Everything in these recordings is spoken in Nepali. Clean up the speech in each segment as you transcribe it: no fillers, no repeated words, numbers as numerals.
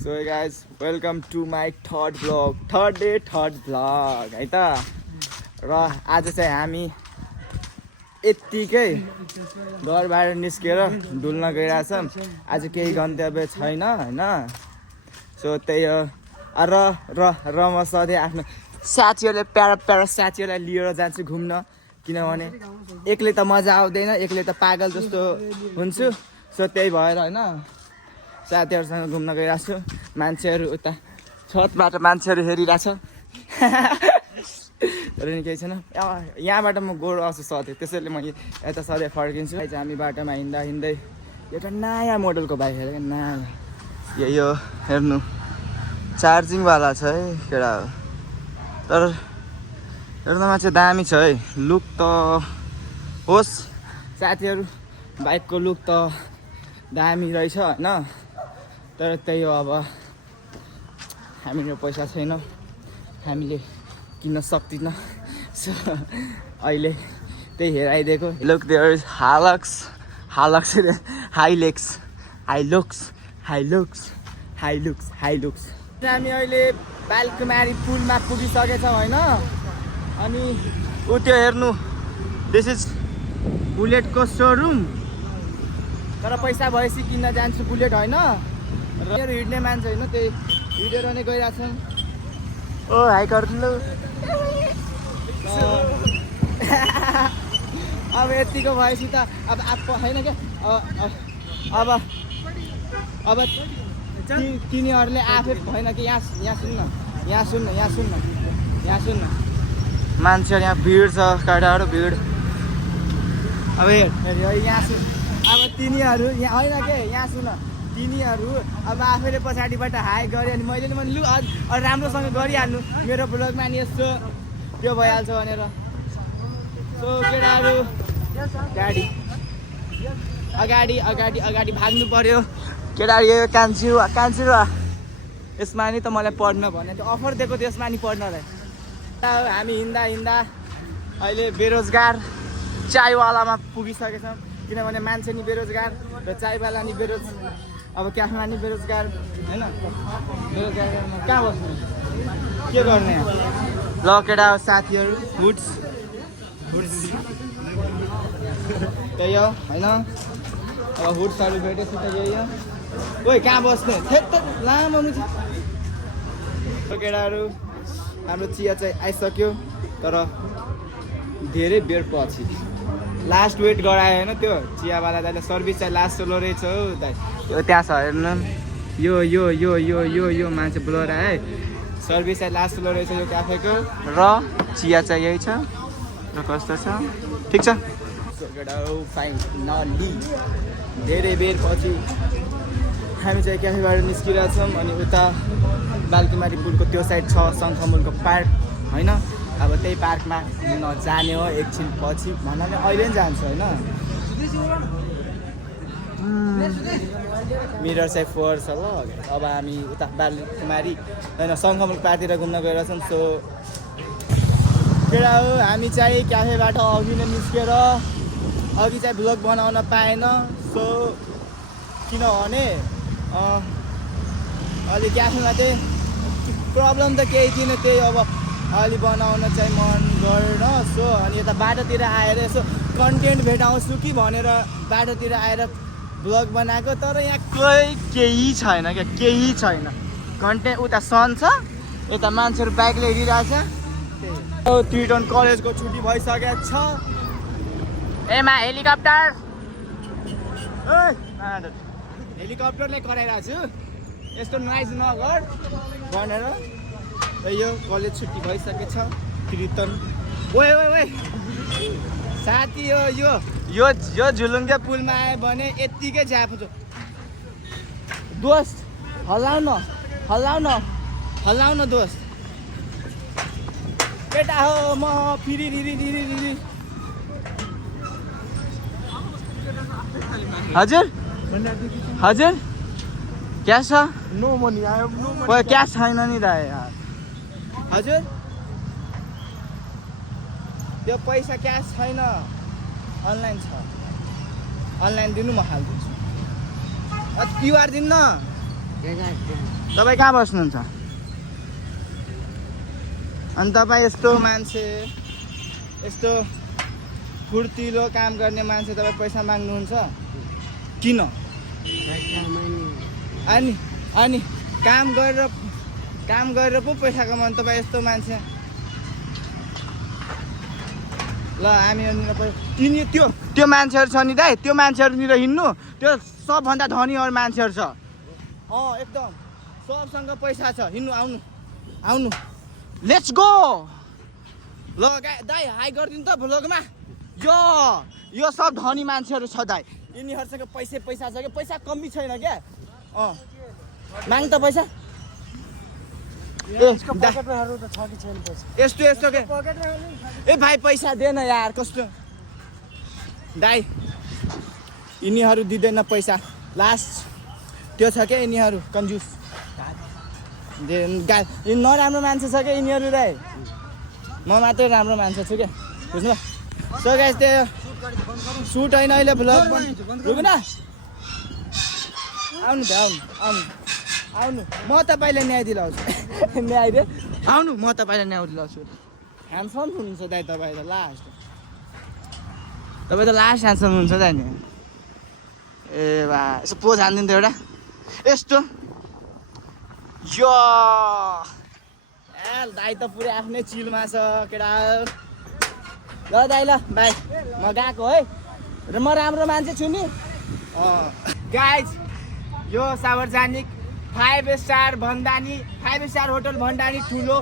So hey guys, welcome to my third vlog, third vlog है त र आज चाहिँ हामी यत्तिकै घरबाट निस्केर डुल्न गइरहेछौँ। आज केही गन्तव्य छैन हैन। सो त्यही हो। र म सधैँ आफ्नो साथीहरूले प्यारा साथीहरूलाई लिएर जान्छु घुम्न, किनभने एक्लै त मजा आउँदैन, एक्लै त पागल जस्तो हुन्छु। सो त्यही भएर हैन साथीहरूसँग घुम्न गइरहेको छु। मान्छेहरू उता छतबाट मान्छेहरू हेरिरहेछ तर नि केही छैन। यहाँबाट म गोरु आउँछु सधैँ, त्यसैले म यता सधैँ फर्किन्छु। हामी बाटोमा हिँड्दै एउटा नयाँ मोडलको बाइक हेरेँ, नयाँ यही हो हेर्नु, चार्जिङवाला छ है केटा हो। तर हेर्नुमा चाहिँ दामी छ है, लुक त होस् साथीहरू, बाइकको लुक त दामी रहेछ होइन। तर त्यही हो, अब हामीसँग पैसा छैन, हामीले किन्न सक्दिनँ। सो अहिले त्यही हेराइदिएको। Look there is Hilux. हामी अहिले बालकुमारी पुलमा पुगिसकेछौँ होइन। अनि ऊ त्यो हेर्नु, दिस इज बुलेटको सोरुम। तर पैसा भएपछि किन्न जान्छु बुलेट होइन। र हिँड्ने मान्छे होइन, त्यही हिँडेर नै गइरहेछौँ। ओ हाई गर्नु अब यतिको भएपछि त अब होइन क्या। अब तिनीहरूले आफै होइन कि यहाँ सुन्न मान्छेहरू यहाँ भिड छ, काटाहरू भिड। अब यहाँ सुन, अब तिनीहरू यहाँ होइन के, यहाँ सुन, तिनीहरू अब आफैले पछाडिबाट हाई गऱ्यो अनि मैले पनि लु राम्रोसँग गरिहाल्नु मेरो ब्लगमा, नि यस्तो त्यो भइहाल्छ भनेर। सो केटाहरू अगाडि भाग्नु पर्यो केटाहरू। यो कान्छु यसमा नि त मलाई पढ्न भने त्यो अफर दिएको थियो, यसमा नि पढ्नलाई। हामी हिँड्दा अहिले बेरोजगार चायवालामा पुगिसकेछौँ, किनभने मान्छे नि बेरोजगार र चायवाला नि अब क्याफमा नि बेरोजगार होइन। बेरोजगारमा कहाँ बस्नु, के गर्ने। ल केटा साथीहरू, हुड्स त्यही हो होइन। अब हुड्सहरू भेटेपछि त यही हो। ओइ कहाँ बस्ने लामो मुझे केटाहरू। हाम्रो चिया चाहिँ आइसक्यो, तर धेरै बेर पछि लास्ट वेट गरायो होइन। त्यो चियावाला दाइले सर्भिस चाहिँ लास्ट लो रहेछ हौ दाइ, त्यो त्यहाँ छ हेर्नु। यो मान्छे बोलाएर आए, सर्भिस चाहिँ लास्ट लो रहेछ यो क्याफेको। र चिया चाहिँ यही छ र कस्तो छ, ठिक छ। फाइनली धेरै बेर पछि हामी चाहिँ क्याफेबाट निस्किरहेछौँ। अनि उता बालकुमारी पुलको त्यो साइड छ शङ्खमुलको पार्क होइन। अब त्यही पार्कमा जाने हो एकछिन पछि, भन्नाले अहिले पनि जान्छु होइन। मिरर चाहिँ 4 छ ल। अब हामी उता बालकुमारी होइन शङ्खमुल पार्कतिर घुम्न गइरहेछौँ। सो केटा हो, हामी चाहिँ क्याफेबाट अघि नै निस्केर अघि चाहिँ भ्लग बनाउन पाएन। सो किनभने अलि क्याफेमा चाहिँ प्रब्लम त केही थिएन, त्यही अब अलि बनाउन चाहिँ मन गरेन। सो अनि यता बाटोतिर आएर यसो कन्टेन्ट भेटाउँछु कि भनेर बाटोतिर आएर भ्लग बनाएको। तर यहाँ केही छैन क्या, केही छैन कन्टेन्ट। उता सन छ, यता मान्छेहरू बाइकले हिँडिरहेछ। त्रिटन कलेजको छुट्टी भइसकेको छ। एमा हेलिकप्टरले कराइरहेको छु, यस्तो नोइज नगर भनेर। यो कलेज छुट्टी भइसकेको छ त्रिटन। ओए साथी हो, यो झुलुङ्गे पुलमा आयो भने यत्तिकै झ्याप छ। दोस्त हल्लाउ न दोस्त। केटा हो म फेरि हजुर क्यास छ? नो मनी आयो। क्यास छैन नि दाइ यार। हजुर त्यो पैसा क्यास छैन, अनलाइन छ। अनलाइन दिनु म हालिदिन्छु। क्युआर दिनु न। तपाईँ कहाँ बस्नुहुन्छ? अनि तपाईँ यस्तो मान्छे, यस्तो फुर्तिलो काम गर्ने मान्छे तपाईँ पैसा माग्नुहुन्छ किन? अनि काम गरेर पो पैसा कमाउनु तपाईँ यस्तो मान्छे। ल हामी त्यो मान्छेहरू छ नि दाइ, त्यो मान्छेहरूनिर हिँड्नु, त्यो सबभन्दा धनी अरू मान्छेहरू छ। एकदम सबसँग पैसा छ, हिँड्नु आउनु लेट्स गो। ल दाइ हाई गरिदिनु त भ्लगमा। यो सब धनी मान्छेहरू छ दाइ, यिनीहरूसँग पैसा छ क्या, पैसा कमी छैन क्या। माग त पैसा यस्तो के ए भाइ पैसा दे न यार। कस्तो दाइ यिनीहरू दिँदैन पैसा, लास्ट त्यो छ क्या यिनीहरू कन्जुस नराम्रो मान्छे छ क्या यिनीहरू दाइ। म मात्रै राम्रो मान्छे छु क्या, बुझ्नु। सो गाइस त्यो सुट होइन अहिले भ्लग रुक्नु न, आउनु म तपाईँलाई न्याय दिलाउँछु। आउनु म तपाईँलाई न्याय दिलाउँछु। ह्यान्डसम हुनुहुन्छ दाइ तपाईँ त, लास्ट ह्यान्डसम हुनुहुन्छ दाइ नि। ए बा यसो पोज हानिदिनु त एउटा यस्तो। दाइ त पुरै आफ्नै चिलमा छ केटा। ल दाइ ल बाई, म गएको है, र म राम्रो मान्छे छु नि। गाइज यो सार्वजनिक 5 स्टार होटल भन्डानी ठुलो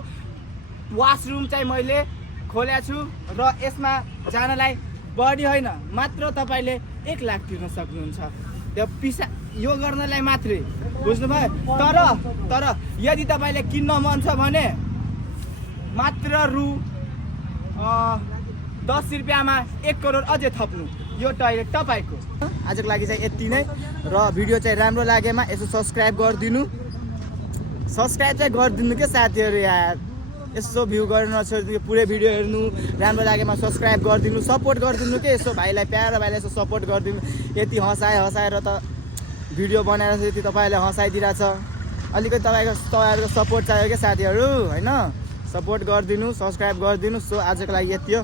वासरुम चाहिँ मैले खोलेको छु, र यसमा जानलाई बढी होइन मात्र तपाईँले 1 लाख तिर्न सक्नुहुन्छ त्यो यो गर्नलाई मात्रै, बुझ्नुभयो। तर यदि तपाईँले किन्न मन छ भने मात्र रु 10 रुपियाँमा 1 करोड अझै थप्नु, यो टोइलेट तपाईँको। आजको लागि चाहिँ यति नै, र भिडियो चाहिँ राम्रो लागेमा यसो सब्सक्राइब गरिदिनु के साथीहरू यार। यसो भ्यू गरेर नछोडिदिनु, पुरै भिडियो हेर्नु, राम्रो लागेमा सब्सक्राइब गरिदिनु, सपोर्ट गरिदिनु के यसो भाइलाई, प्यारो भाइलाई यसो सपोर्ट गरिदिनु। यति हँसाएर त भिडियो बनाएर यति तपाईँलाई हँसाइदिरहेछ, अलिकति तपाईँहरूको सपोर्ट चाहियो क्या साथीहरू होइन। सपोर्ट गरिदिनु, सब्सक्राइब गरिदिनु। सो आजको लागि यति हो।